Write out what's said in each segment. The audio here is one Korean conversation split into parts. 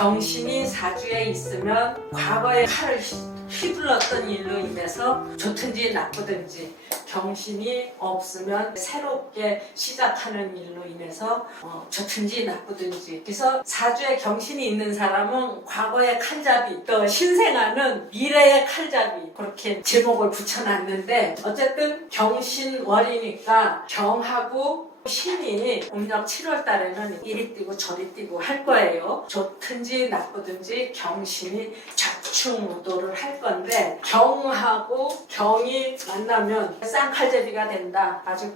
경신이 사주에 있으면 과거에 칼을 휘둘렀던 일로 인해서 좋든지 나쁘든지, 경신이 없으면 새롭게 시작하는 일로 인해서 좋든지 나쁘든지. 그래서 사주에 경신이 있는 사람은 과거의 칼잡이, 또 신생아는 미래의 칼잡이, 그렇게 제목을 붙여놨는데, 어쨌든 경신월이니까 경하고 신이 음력 7월 달에는 이리 뛰고 저리 뛰고 할 거예요. 좋든지 나쁘든지 경신이 적충우도를 할 건데, 경하고 경이 만나면 쌍칼제비가 된다. 아주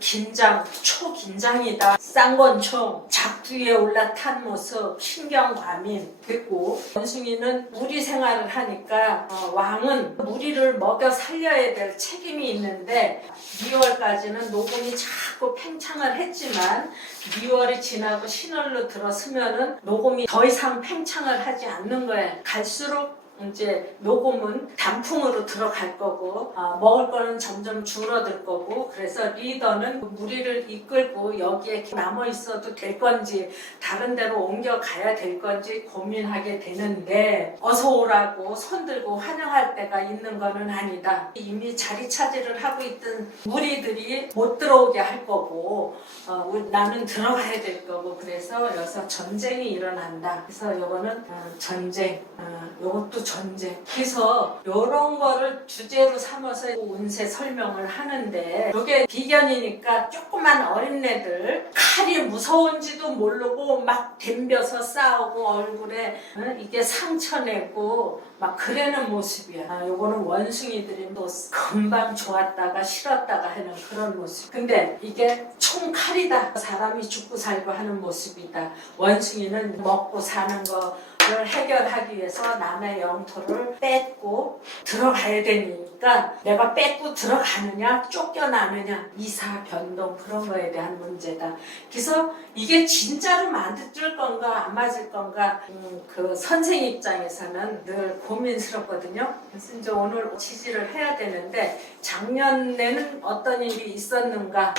초긴장이다. 쌍권총, 작두에 올라탄 모습, 신경과민. 그리고 원숭이는 무리 생활을 하니까 왕은 무리를 먹여 살려야 될 책임이 있는데, 2월까지는 노곤이 자꾸 팽창을 했지만 2월이 지나고 신월로 들어서면은 노곤이 더 이상 팽창을 하지 않는 거예요. 갈수록 이제 녹음은 단풍으로 들어갈 거고, 먹을 거는 점점 줄어들 거고, 그래서 리더는 무리를 이끌고 여기에 남아 있어도 될 건지 다른 데로 옮겨가야 될 건지 고민하게 되는데, 어서 오라고 손들고 환영할 때가 있는 거는 아니다. 이미 자리 차지를 하고 있던 무리들이 못 들어오게 할 거고, 나는 들어가야 될 거고, 그래서 여기서 전쟁이 일어난다. 그래서 요거는 전쟁, 요것도 전쟁. 그래서 이런 거를 주제로 삼아서 운세 설명을 하는데, 이게 비견이니까 조그만 어린애들 칼이 무서운지도 모르고 막 덤벼서 싸우고 얼굴에 이게 상처내고 막 그러는 모습이야. 요거는 원숭이들이 또 금방 좋았다가 싫었다가 하는 그런 모습. 근데 이게 총칼이다. 사람이 죽고 살고 하는 모습이다. 원숭이는 먹고 사는 거를 해결하기 위해서 남의 영토를 뺏고 들어가야 되니까, 내가 뺏고 들어가느냐 쫓겨나느냐, 이사 변동, 그런 거에 대한 문제다. 그래서 이게 진짜로 맞을 건가 안 맞을 건가, 그 선생 입장에서는 늘 고민스럽거든요. 그래서 이제 오늘 지지를 해야 되는데, 작년에는 어떤 일이 있었는가.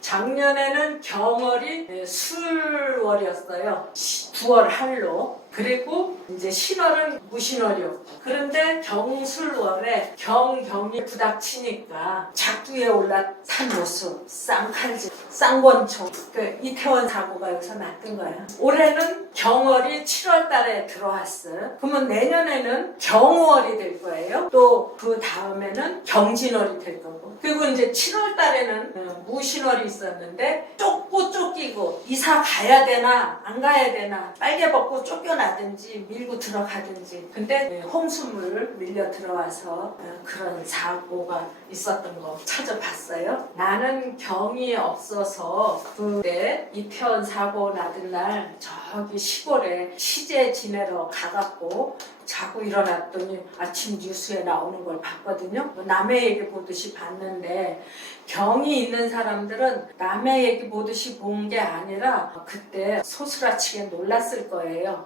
작년에는 경월이 술월이었어요. 9월 할로. 그리고 이제 신월은 무신월이었고, 그런데 경술월에 경이 부닥치니까 작두에 올라탄 모습, 쌍칼질, 쌍권총, 그 이태원 사고가 여기서 났던 거예요. 올해는 경월이 7월 달에 들어왔어요. 그러면 내년에는 경월이 될 거예요. 또 그 다음에는 경진월이 될 거고, 그리고 이제 7월 달에는 무신월이 있었는데, 쫓고 쫓기고 이사 가야 되나 안 가야 되나, 빨개 벗고 쫓겨나든지 밀고 들어가든지. 근데 홍수물 밀려 들어와서 그런 사고가 있었던 거 찾아봤어요. 나는 경이 없어서 그때 이태원 사고 나던 날 저기 시골에 시제 지내러 가갖고 자고 일어났더니 아침 뉴스에 나오는 걸 봤거든요. 남의 얘기 보듯이 봤는데, 경이 있는 사람들은 남의 얘기 보듯이 본 게 아니라 그때 소스라치게 놀랐을 거예요.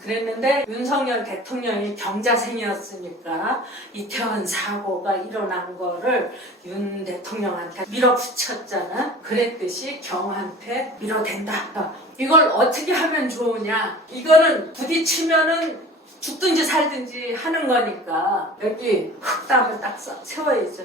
그랬는데 윤석열 대통령이 경자생이었으니까 이태원 사고가 일어난 거를 윤 대통령한테 밀어붙였잖아. 그랬듯이 경한테 밀어댄다. 이걸 어떻게 하면 좋으냐, 이거는 부딪히면은 죽든지 살든지 하는 거니까 여기 흙담을 딱 세워야죠.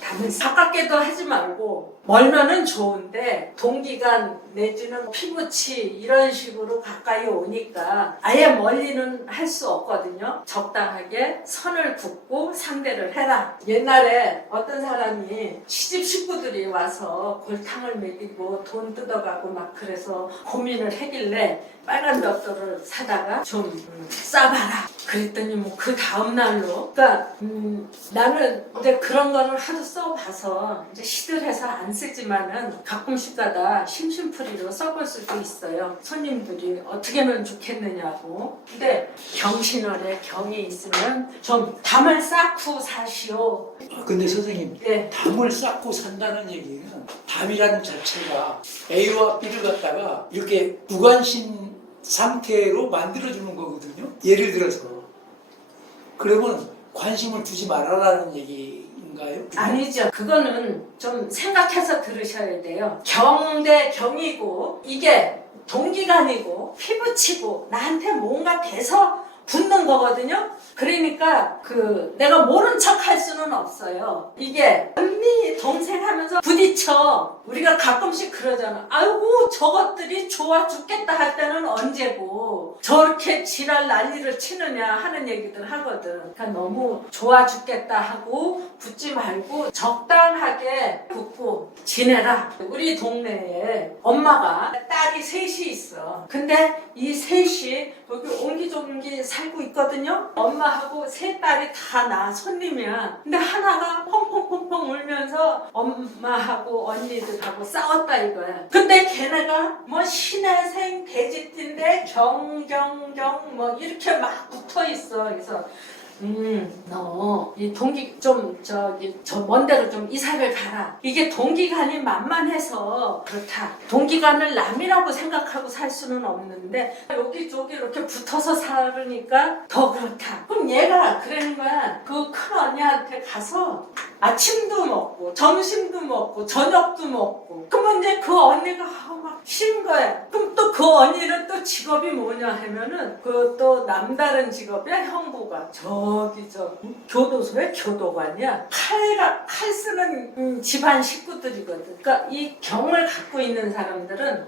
담을 가깝게도 하지 말고, 멀면은 좋은데 동기간 내지는 피부치 이런 식으로 가까이 오니까 아예 멀리는 할 수 없거든요. 적당하게 선을 긋고 상대를 해라. 옛날에 어떤 사람이 시집 식구들이 와서 골탕을 먹이고 돈 뜯어가고 막 그래서 고민을 하길래 빨간 벽돌을 사다가 좀 싸봐라. 그랬더니 뭐 그 다음날로, 그러니까 나는 이제 그런 거를 하도 써봐서 이제 시들해서 안 쓰지만은 가끔씩 가다 심심풀이로 써볼 수도 있어요. 손님들이 어떻게 하면 좋겠느냐고. 근데 경신월에 경이 있으면 좀 담을 쌓고 사시오. 근데 선생님, 네. 담을 쌓고 산다는 얘기는, 담이라는 자체가 A와 B를 갖다가 이렇게 무관심 상태로 만들어주는 거거든요. 예를 들어서 그러면 관심을 두지 말아라는 얘기인 건가요? 아니죠. 그거는 좀 생각해서 들으셔야 돼요. 경대 경이고 이게 동기간이고 피부치고 나한테 뭔가 돼서 붙는 거거든요. 그러니까 내가 모른 척 할 수는 없어요. 이게 언니 동생 하면서 부딪혀. 우리가 가끔씩 그러잖아. 아이고 저것들이 좋아 죽겠다 할 때는 언제고 저렇게 지랄 난리를 치느냐 하는 얘기들 하거든. 그러니까 너무 좋아 죽겠다 하고 붙지 말고 적당하게 붙고 지내라. 우리 동네에 엄마가 딸이 셋이 있어. 근데 이 셋이 여기 옹기종기 살고 있거든요. 엄마하고 세 딸이 다 나 손님이야. 근데 하나가 펑펑펑펑 울면서 엄마하고 언니들하고 싸웠다 이거야. 근데 걔네가 뭐 신혜생 돼지띠인데 경경경 뭐 이렇게 막 붙어 있어. 그래서 너 이 동기 좀 저 먼 데로 좀 이사를 가라. 이게 동기간이 만만해서 그렇다. 동기간을 남이라고 생각하고 살 수는 없는데 여기저기 이렇게 붙어서 살으니까 더 그렇다. 그럼 얘가 그러는 거야. 그 큰 언니한테 가서 아침도 먹고 점심도 먹고 저녁도 먹고 그러면 이제 그 언니가 막 싫은 거야. 그럼 또 그 언니는 또 직업이 뭐냐 하면은 그 또 남다른 직업이야. 형부가 저기 교도소에 교도관이야. 칼 쓰는 집안 식구들이거든. 그러니까 이 경을 갖고 있는 사람들은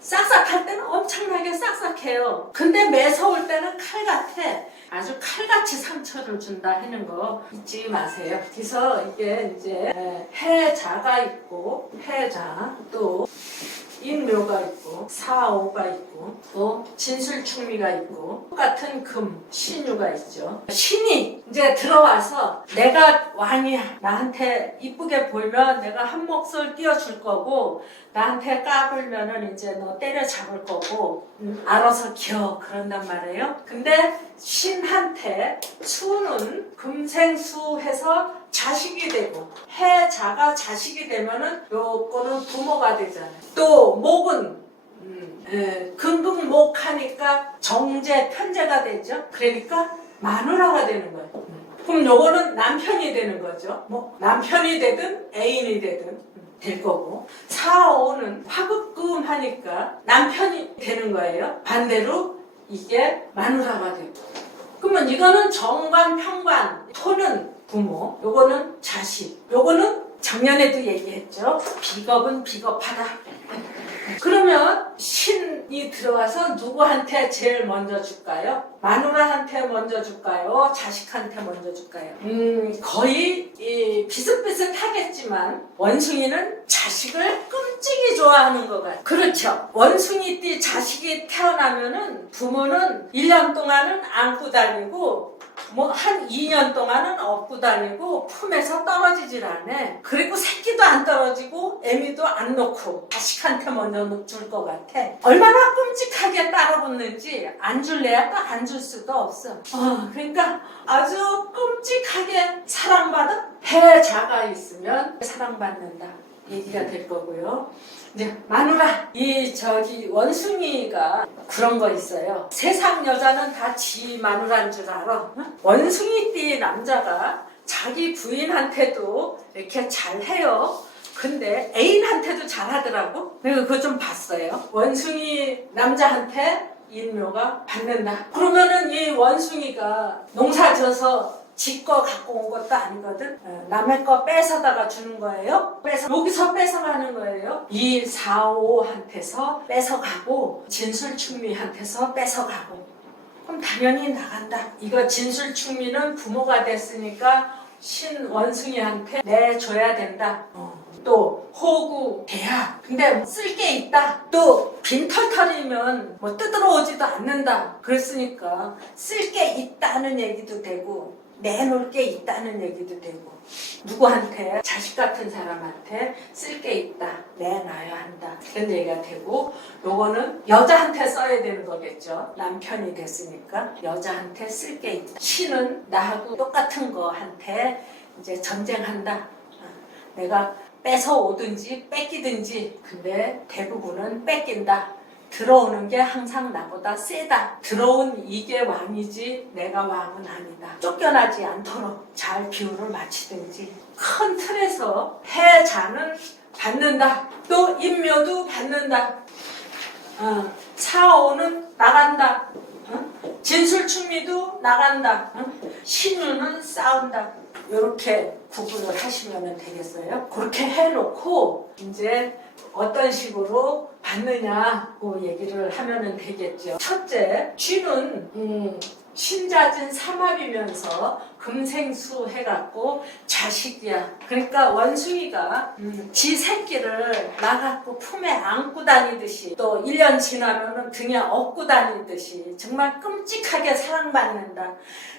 싹싹할 때는 엄청나게 싹싹해요. 근데 매서울 때는 칼 같아. 아주 칼같이 상처를 준다 하는 거 잊지 마세요. 그래서 이게 이제 해자가 있고 해자 또 인묘가 있고 사오가 있고 또 진술충미가 있고 똑같은 금 신유가 있죠. 신이 이제 들어와서 내가 왕이야. 나한테 이쁘게 보이면 내가 한 몫을 띄워줄 거고 나한테 까불면은 이제 너 때려잡을 거고 알아서 기어 그런단 말이에요. 근데 신한테 수는 금생수해서 자식이 되고 해자가 자식이 되면은 요거는 부모가 되잖아요. 또 목은 금극목하니까 정제 편제가 되죠. 그러니까 마누라가 되는 거예요. 그럼 요거는 남편이 되는 거죠. 뭐 남편이 되든 애인이 되든 될 거고 사오는 화급금 하니까 남편이 되는 거예요. 반대로 이게 마누라가 되고 그러면 이거는 정관 평관 토는 부모 요거는 자식 요거는 작년에도 얘기했죠. 비겁은 비겁하다. 그러면 신이 들어와서 누구한테 제일 먼저 줄까요? 마누라한테 먼저 줄까요? 자식한테 먼저 줄까요? 거의 비슷비슷하겠지만 원숭이는 자식을 끔찍이 좋아하는 것 같아요. 그렇죠. 원숭이띠 자식이 태어나면은 부모는 1년 동안은 안고 다니고 뭐 한 2년 동안은 업고 다니고 품에서 떨어지질 않아. 그리고 새끼도 안 떨어지고 애미도 안 놓고 자식한테 먼저 줄 것 같아. 얼마나 끔찍하게 따라붙는지 안 줄래야 또 안 줄 수도 없어. 그러니까 아주 끔찍하게 사랑받은 해자가 있으면 사랑받는다 얘기가 될 거고요. 이제 마누라 원숭이가 그런 거 있어요. 세상 여자는 다 지 마누라인 줄 알아. 원숭이띠 남자가 자기 부인한테도 이렇게 잘해요. 근데 애인한테도 잘하더라고. 내가 그거 좀 봤어요. 원숭이 남자한테 인묘가 받는다. 그러면은 이 원숭이가 농사져서 지 거 갖고 온 것도 아니거든. 남의 거 뺏어다가 주는 거예요. 여기서 뺏어가는 거예요. 이 사오한테서 뺏어가고 진술충미한테서 뺏어가고 그럼 당연히 나간다. 이거 진술충미는 부모가 됐으니까 신원숭이한테 내줘야 된다. 또 호구 대야. 근데 쓸 게 있다. 또 빈털털이면 뭐 뜯으러 오지도 않는다. 그랬으니까 쓸 게 있다는 얘기도 되고 내놓을 게 있다는 얘기도 되고 누구한테 자식 같은 사람한테 쓸 게 있다 내놔야 한다 그런 얘기가 되고 요거는 여자한테 써야 되는 거겠죠. 남편이 됐으니까 여자한테 쓸 게 있다. 신은 나하고 똑같은 거한테 이제 전쟁한다. 내가 뺏어 오든지 뺏기든지 근데 대부분은 뺏긴다 들어오는 게 항상 나보다 세다. 들어온 이게 왕이지 내가 왕은 아니다. 쫓겨나지 않도록 잘 비율을 맞추든지 큰 틀에서 해자는 받는다. 또 인묘도 받는다. 사오는 나간다. 진술충미도 나간다. 신유는 싸운다. 이렇게 구분을 하시면 되겠어요. 그렇게 해놓고 이제 어떤 식으로 받느냐고 얘기를 하면 되겠죠. 첫째, 쥐는 신자진 삼합이면서 금생수 해갖고 자식이야. 그러니까 원숭이가 지 새끼를 나갖고 품에 안고 다니듯이 또 1년 지나면은 등에 업고 다니듯이 정말 끔찍하게 사랑받는다.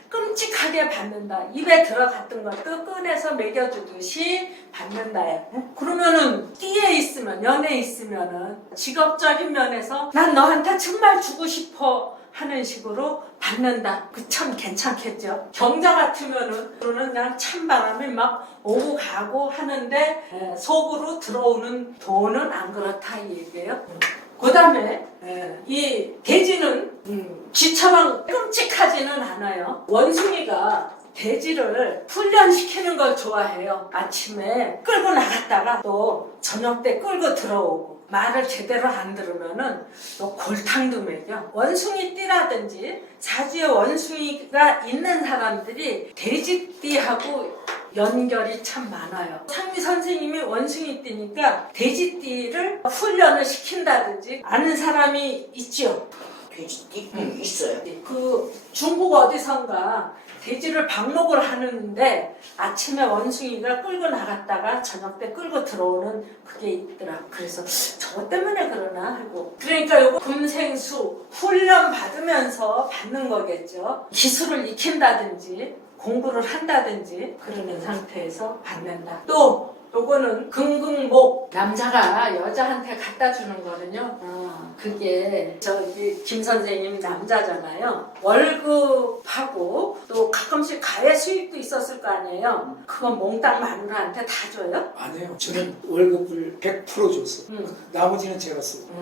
끔찍하게 받는다. 입에 들어갔던 것도 꺼내서 먹여주듯이 받는다요. 그러면은 띠에 있으면, 연에 있으면은 직업적인 면에서 난 너한테 정말 주고 싶어 하는 식으로 받는다. 그 참 괜찮겠죠. 경자 같으면은 그냥 찬바람이 막 오고 가고 하는데 속으로 들어오는 돈은 안 그렇다 이 얘기예요. 그 다음에 이 돼지는 쥐처럼 끔찍하지는 않아요. 원숭이가 돼지를 훈련시키는 걸 좋아해요. 아침에 끌고 나갔다가 또 저녁 때 끌고 들어오고 말을 제대로 안 들으면은 또 골탕도 먹여. 원숭이띠라든지 사주에 원숭이가 있는 사람들이 돼지띠하고 연결이 참 많아요. 상미 선생님이 원숭이띠니까 돼지띠를 훈련을 시킨다든지 아는 사람이 있죠. 돼지띠? 있어요. 그 중국 어디선가 돼지를 방목을 하는데 아침에 원숭이가 끌고 나갔다가 저녁 때 끌고 들어오는 그게 있더라. 그래서 저것 때문에 그러나 하고. 그러니까 요거 금생수 훈련 받으면서 받는 거겠죠. 기술을 익힌다든지 공부를 한다든지 그러는 상태에서 받는다. 또 요거는 금극목, 남자가 여자한테 갖다 주는 거는요. 그게 저기 김 선생님 남자잖아요. 월급하고 또 가끔씩 가해 수입도 있었을 거 아니에요. 그건 몽땅 마누라한테 다 줘요? 아니에요. 저는 월급을 100% 줬어. 나머지는 제가 쓰고.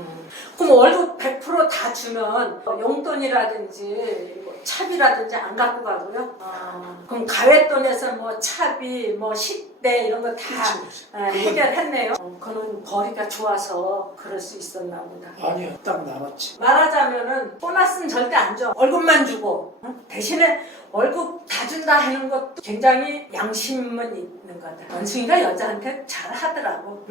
그럼 월급 100% 다 주면 용돈이라든지 뭐 차비라든지 안 갖고 가고요? 그럼 가외돈에서 뭐 차비, 뭐 식대 이런 거 다 해결했네요. 그는 벌이가 좋아서 그럴 수 있었나 보다. 아니요, 딱 남았지. 말하자면은 보너스는 절대 안 줘. 월급만 주고 대신에 월급 다 준다 하는 것도 굉장히 양심은 있는 거다. 원숭이가 여자한테 잘 하더라고.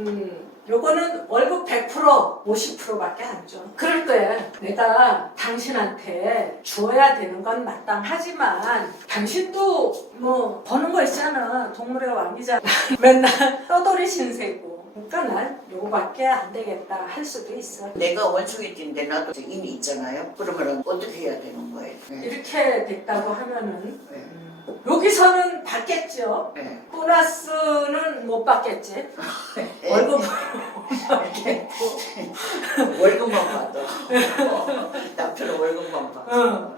요거는 월급 100% 50%밖에 안 줘. 그럴 때 내가 당신한테 주어야 되는 건 마땅하지만 당신도 뭐 버는 거 있잖아. 동물의 왕이잖아. 맨날 떠돌이 신세고. 그러니까 난 요거밖에 안 되겠다 할 수도 있어. 내가 원숭이띠인데 나도 이미 있잖아요. 그러면 어떻게 해야 되는 거예요? 네. 이렇게 됐다고 하면은 네. 여기서는 받겠죠. 네. 보너스는 못 받겠지. 월급 받겠고. 월급만 받아. 남편은 월급만 받아.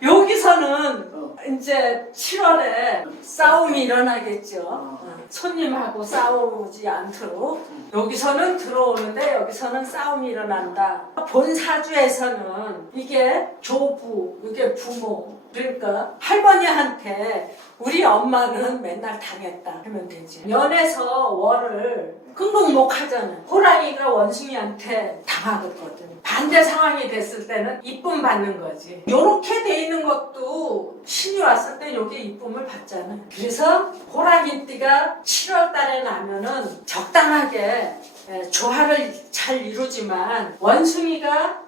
여기서는 이제 7월에 싸움이 일어나겠죠. 네. 손님하고 싸우지 않도록 여기서는 들어오는데 여기서는 싸움이 일어난다. 본 사주에서는 이게 조부, 이게 부모. 그러니까 할머니한테 우리 엄마는 맨날 당했다 하면 되지. 연에서 월을 금극목하잖아. 호랑이가 원숭이한테 당하거든. 반대 상황이 됐을 때는 이쁨 받는 거지. 요렇게 돼 있는 것도 신이 왔을 때 요게 이쁨을 받잖아. 그래서 호랑이띠가 7월 달에 나면은 적당하게 조화를 잘 이루지만 원숭이가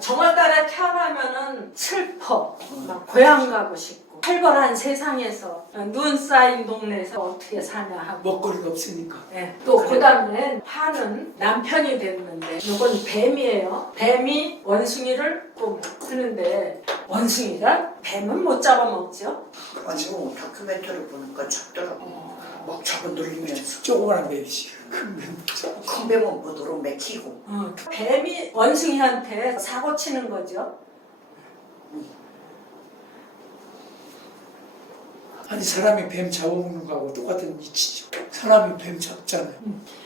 정월달에 태어나면은 슬퍼. 막 고향 가고 싶고. 활발한 세상에서 눈 쌓인 동네에서 어떻게 사냐 하고. 먹거리가 없으니까. 네. 또 그다음에 화는 남편이 됐는데 이건 뱀이에요. 뱀이 원숭이를 또 쓰는데 원숭이가 뱀은 못 잡아먹죠. 지금 다큐멘터리 보니까 잡더라고. 막 잡아 놀리면서 조그만한 뱀이지. 큰 뱀. 큰 뱀은 무도로 맥히고. 뱀이 원숭이한테 사고 치는 거죠. 아니 사람이 뱀 잡아먹는 거하고 똑같은 이치죠. 사람이 뱀 잡잖아요.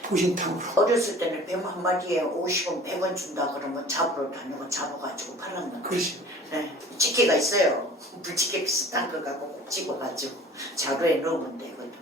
보신탕으로. 어렸을 때는 뱀 한 마리에 50원, 100원 준다 그러면 잡으러 다니고 잡아가지고 팔았는데. 그렇지. 네. 집게가 있어요. 부집게 비슷한 거 갖고 꼭 집어가지고 자루에 넣으면 되거든.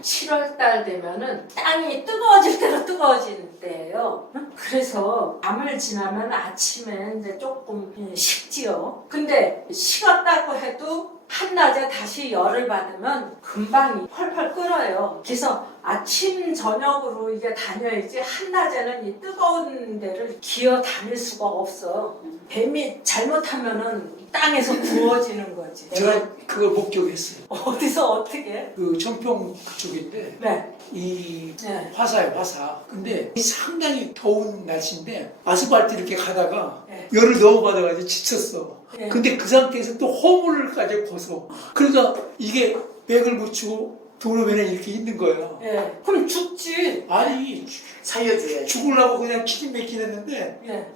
7월달 되면은 땅이 뜨거워질 대로 뜨거워지는 때예요. 응? 그래서 밤을 지나면 아침에 이제 조금 식지요. 근데 식었다고 해도 한낮에 다시 열을 받으면 금방 펄펄 끓어요. 그래서 아침 저녁으로 이게 다녀야지 한낮에는 이 뜨거운 데를 기어 다닐 수가 없어. 뱀이 잘못하면은 땅에서 구워지는 거지. 제가 그걸 목격했어요. 어디서 어떻게? 그 청평 그쪽인데 네. 이 네. 화사예요, 화사. 근데 상당히 더운 날씨인데 아스팔트 이렇게 가다가 네. 열을 너무 받아가지고 지쳤어. 네. 근데 그 상태에서 또 허물까지 벗어. 그러니까 이게 백을 붙이고 도로변에 이렇게 있는 거예요. 예. 그럼 죽지. 아니 살려줘야지. 죽으려고 그냥 키진맥긴 했는데 예.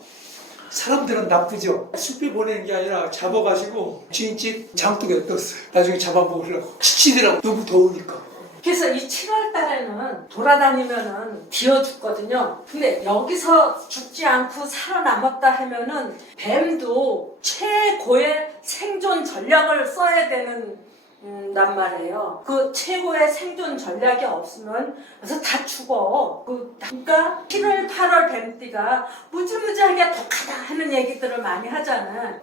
사람들은 나쁘죠. 숲에 보내는 게 아니라 잡아가지고 주인집 장독에 떴어요. 나중에 잡아먹으려고. 지치더라고. 너무 더우니까. 그래서 이 7월 달에는 돌아다니면은 비어 죽거든요. 근데 여기서 죽지 않고 살아남았다 하면은 뱀도 최고의 생존 전략을 써야 되는 난 말이에요. 그 최고의 생존 전략이 없으면 그래서 다 죽어. 그러니까 7월, 8월 뱀띠가 무지무지하게 독하다 하는 얘기들을 많이 하잖아.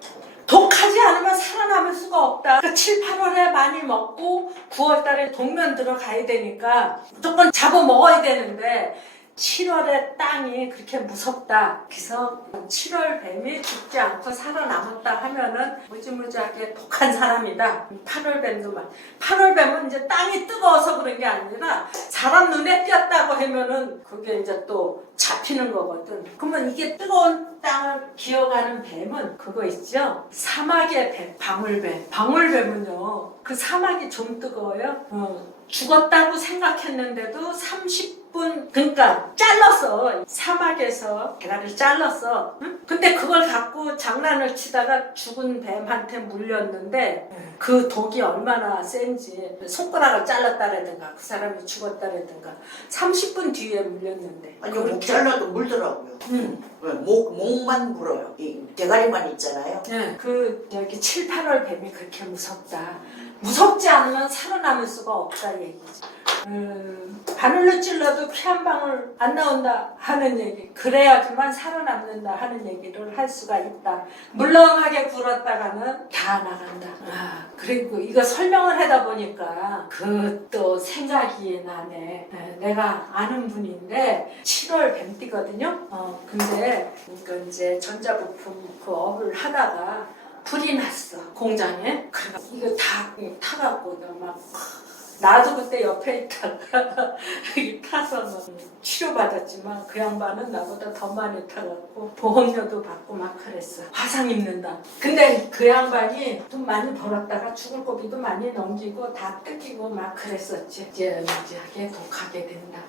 독하지 않으면 살아남을 수가 없다. 그러니까 7, 8월에 많이 먹고 9월 달에 동면 들어가야 되니까 무조건 잡아 먹어야 되는데 7월에 땅이 그렇게 무섭다. 그래서 7월 뱀이 죽지 않고 살아남았다 하면은 무지무지하게 독한 사람이다. 8월 뱀도 8월 뱀은 이제 땅이 뜨거워서 그런 게 아니라 사람 눈에 띄었다고 하면은 그게 이제 또 잡히는 거거든. 그러면 이게 뜨거운 땅을 기어가는 뱀은 그거 있죠? 사막의 뱀, 방울뱀. 방울뱀은요, 그 사막이 좀 뜨거워요. 죽었다고 생각했는데도 30분, 그러니까 잘랐어. 사막에서 대가리를 잘랐어. 응? 근데 그걸 갖고 장난을 치다가 죽은 뱀한테 물렸는데 그 독이 얼마나 센지 손가락을 잘랐다라든가 그 사람이 죽었다라든가 30분 뒤에 물렸는데 아니 목 잘라도 물더라고요. 네, 목만 물어요. 이 대가리만 있잖아요. 네, 여기 7, 8월 뱀이 그렇게 무섭다. 무섭지 않으면 살아남을 수가 없다 얘기지. 바늘로 찔러도 피 한 방울 안 나온다 하는 얘기. 그래야지만 살아남는다 하는 얘기를 할 수가 있다. 물렁하게 굴었다가는 다 나간다. 그리고 이거 설명을 하다 보니까 그 또 생각이 나네. 내가 아는 분인데 7월 뱀띠거든요. 근데 그 이제 전자부품 그 업을 하다가 불이 났어 공장에. 그래서 이거 다 타갖고 막 나도 그때 옆에 있다가 타서 막 치료받았지만 그 양반은 나보다 더 많이 타갖고 보험료도 받고 막 그랬어. 화상 입는다. 근데 그 양반이 돈 많이 벌었다가 죽을 고기도 많이 넘기고 다 뜯기고 막 그랬었지. 이제 독하게 된다.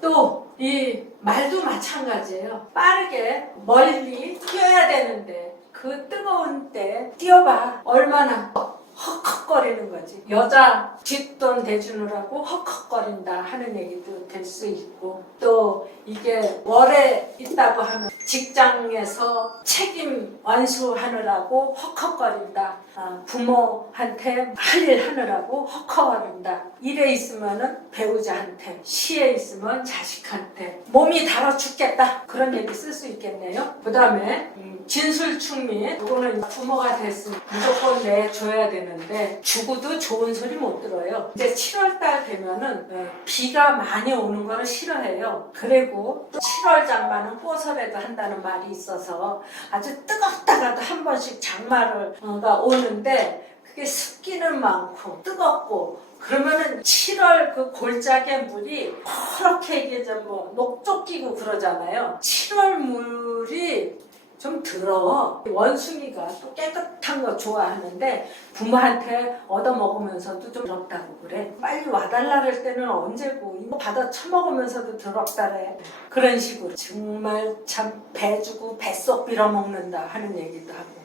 또 이 말도 마찬가지예요. 빠르게 멀리 뛰어야 되는데 그 뜨거운 때 뛰어봐. 얼마나 헉헉거리는 거지. 여자 뒷돈 대주느라고 헉헉거린다 하는 얘기도 될 수 있고, 또 이게 월에 있다고 하면 직장에서 책임 완수하느라고 헉헉거린다. 부모한테 할 일 하느라고 헉헉거린다. 일에 있으면은 배우자한테, 시에 있으면 자식한테 몸이 달아 죽겠다. 그런 얘기 쓸 수 있겠네요. 그 다음에 진술충미. 이거는 부모가 됐으면 무조건 내줘야 되는데 죽어도 좋은 소리 못 들어요. 이제 7월달 되면은 비가 많이 오는 거를 싫어해요. 그리고 또 7월 장마는 꼬설에도 한다는 말이 있어서 아주 뜨겁다가도 한 번씩 장마가 오는데 그게 습기는 많고 뜨겁고 그러면은 7월 그 골짜기 물이 그렇게 이게 좀 뭐 녹조 끼고 그러잖아요. 7월 물이 좀 더러워. 원숭이가 또 깨끗한 거 좋아하는데 부모한테 얻어먹으면서도 좀 더럽다고 그래. 빨리 와달라 할 때는 언제고 이거 받아 처먹으면서도 더럽다래. 그런 식으로 정말 참 배 주고 뱃속 빌어먹는다 하는 얘기도 하고.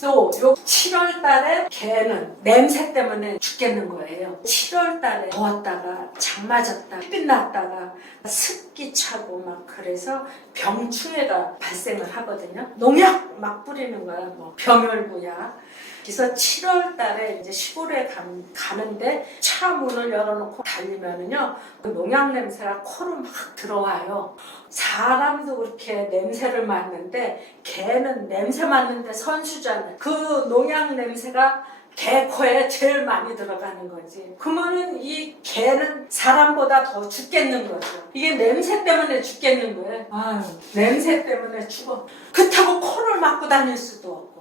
또 요 7월 달에 개는 냄새 때문에 죽겠는 거예요. 7월 달에 더웠다가 장 맞았다가 햇빛 났다가 습기 차고 막 그래서 병충해가 발생을 하거든요. 농약 막 뿌리는 거야. 뭐 병열구약. 그래서 7월 달에 이제 시골에 가는데 차 문을 열어놓고 달리면은요, 그 농약 냄새가 코로 막 들어와요. 사람도 그렇게 냄새를 맡는데 개는 냄새 맡는데 선수잖아요. 그 농약 냄새가 개 코에 제일 많이 들어가는 거지. 그러면은 이 개는 사람보다 더 죽겠는 거죠. 이게 냄새 때문에 죽겠는 거예요. 아유, 냄새 때문에 죽어. 그렇다고 코를 막고 다닐 수도 없고.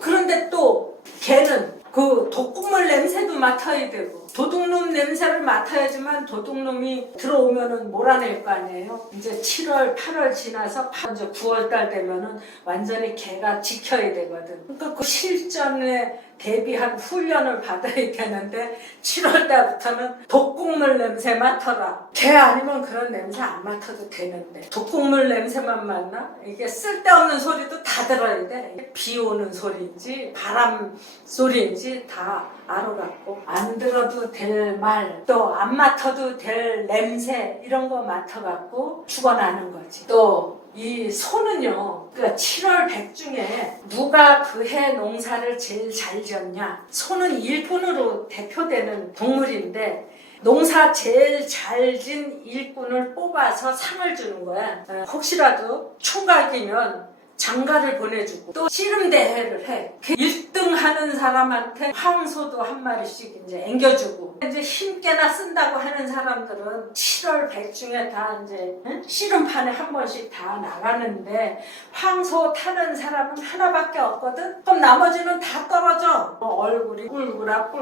그런데 또 개는 그 독극물 냄새도 맡아야 되고 도둑놈 냄새를 맡아야지만 도둑놈이 들어오면은 몰아낼 거 아니에요. 이제 7월, 8월 지나서 이제 9월 달 되면은 완전히 개가 지켜야 되거든. 그러니까 그 실전에 대비한 훈련을 받아야 되는데 7월 달부터는 독극물 냄새 맡아라. 개 아니면 그런 냄새 안 맡아도 되는데 독극물 냄새만 맡나? 이게 쓸데없는 소리도 다 들어야 돼. 비 오는 소리인지 바람 소리인지 다 알아갖고 안 들어도 될 말, 또 안 맡아도 될 냄새 이런 거 맡아갖고 죽어나는 거지. 또 이 소는요, 그러니까 7월 100 중에 누가 그 해 농사를 제일 잘 지었냐? 소는 일꾼으로 대표되는 동물인데 농사 제일 잘 진 일꾼을 뽑아서 상을 주는 거야. 혹시라도 총각이면 장가를 보내주고 또 씨름대회를 해. 그 1등 하는 사람한테 황소도 한 마리씩 이제 앵겨주고 이제 힘께나 쓴다고 하는 사람들은 7월 100 중에 다 이제 씨름판에 한 번씩 다 나가는데 황소 타는 사람은 하나밖에 없거든. 그럼 나머지는 다 떨어져. 얼굴이 꿀구락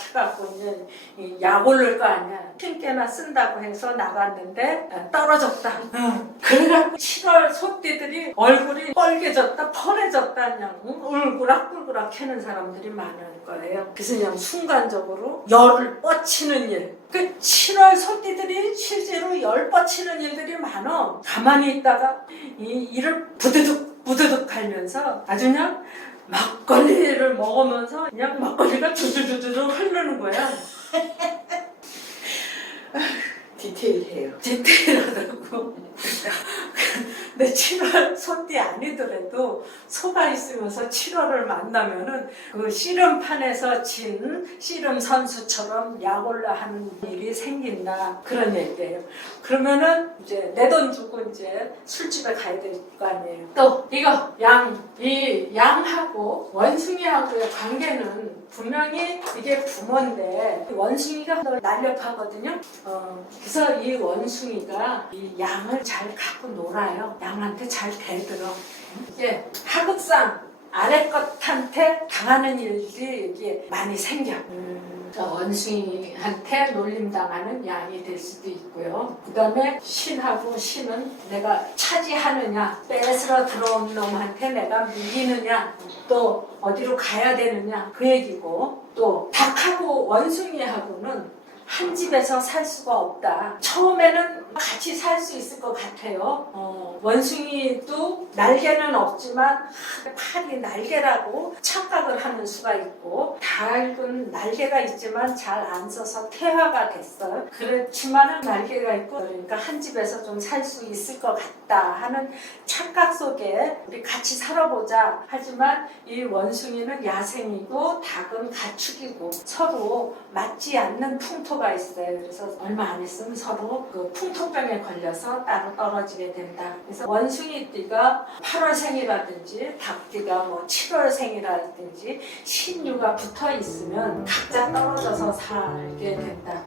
해갖고 이제 약 오를 거 아니야. 힘께나 쓴다고 해서 나갔는데 떨어졌다. 그래갖고 7월 소띠들이 얼굴이 빨개졌다 펄해졌다 그냥 울구락 해는 사람들이 많을 거예요. 그래서 그냥 순간적으로 열을 뻗치는 일. 그 7월 소띠들이 실제로 열 뻗치는 일들이 많어. 가만히 있다가 이를 부드득 하면서 아주 그냥 막걸리를 먹으면서 그냥 막걸리가 주주주주 흐르는 거야. 디테일해요. 디테일하다고. 근데 7월 소띠 아니더라도 소가 있으면서 7월을 만나면은 그 씨름판에서 진 씨름 선수처럼 약올라 하는 일이 생긴다. 그런 얘기예요. 그러면은 이제 내 돈 주고 이제 술집에 가야 될 거 아니에요. 또 이거 이 양하고 원숭이하고의 관계는 분명히 이게 부모인데 원숭이가 더 날렵하거든요. 그래서 이 원숭이가 이 양을 잘 갖고 놀아요. 양한테 잘 대들어. 이게 하극상 아래 것한테 당하는 일들이 이게 많이 생겨. 원숭이한테 놀림당하는 양이 될 수도 있고요. 그 다음에 신하고 신은 내가 차지하느냐, 뺏으러 들어온 놈한테 내가 밀리느냐, 또 어디로 가야 되느냐 그 얘기고, 또 닭하고 원숭이하고는 한 집에서 살 수가 없다. 처음에는 같이 살 수 있을 것 같아요. 원숭이도 날개는 없지만 팔이 날개라고 착각을 하는 수가 있고, 닭은 날개가 있지만 잘 안 써서 퇴화가 됐어요. 그렇지만은 날개가 있고, 그러니까 한 집에서 좀 살 수 있을 것 같다 하는 착각 속에 우리 같이 살아보자. 하지만 이 원숭이는 야생이고 닭은 가축이고 서로 맞지 않는 풍토가 있어요. 그래서 얼마 안 있으면 서로 그 풍토병에 걸려서 따로 떨어지게 된다. 그래서 원숭이띠가 8월생이라든지 닭띠가 뭐 7월생이라든지 신유가 붙어 있으면 각자 떨어져서 살게 된다.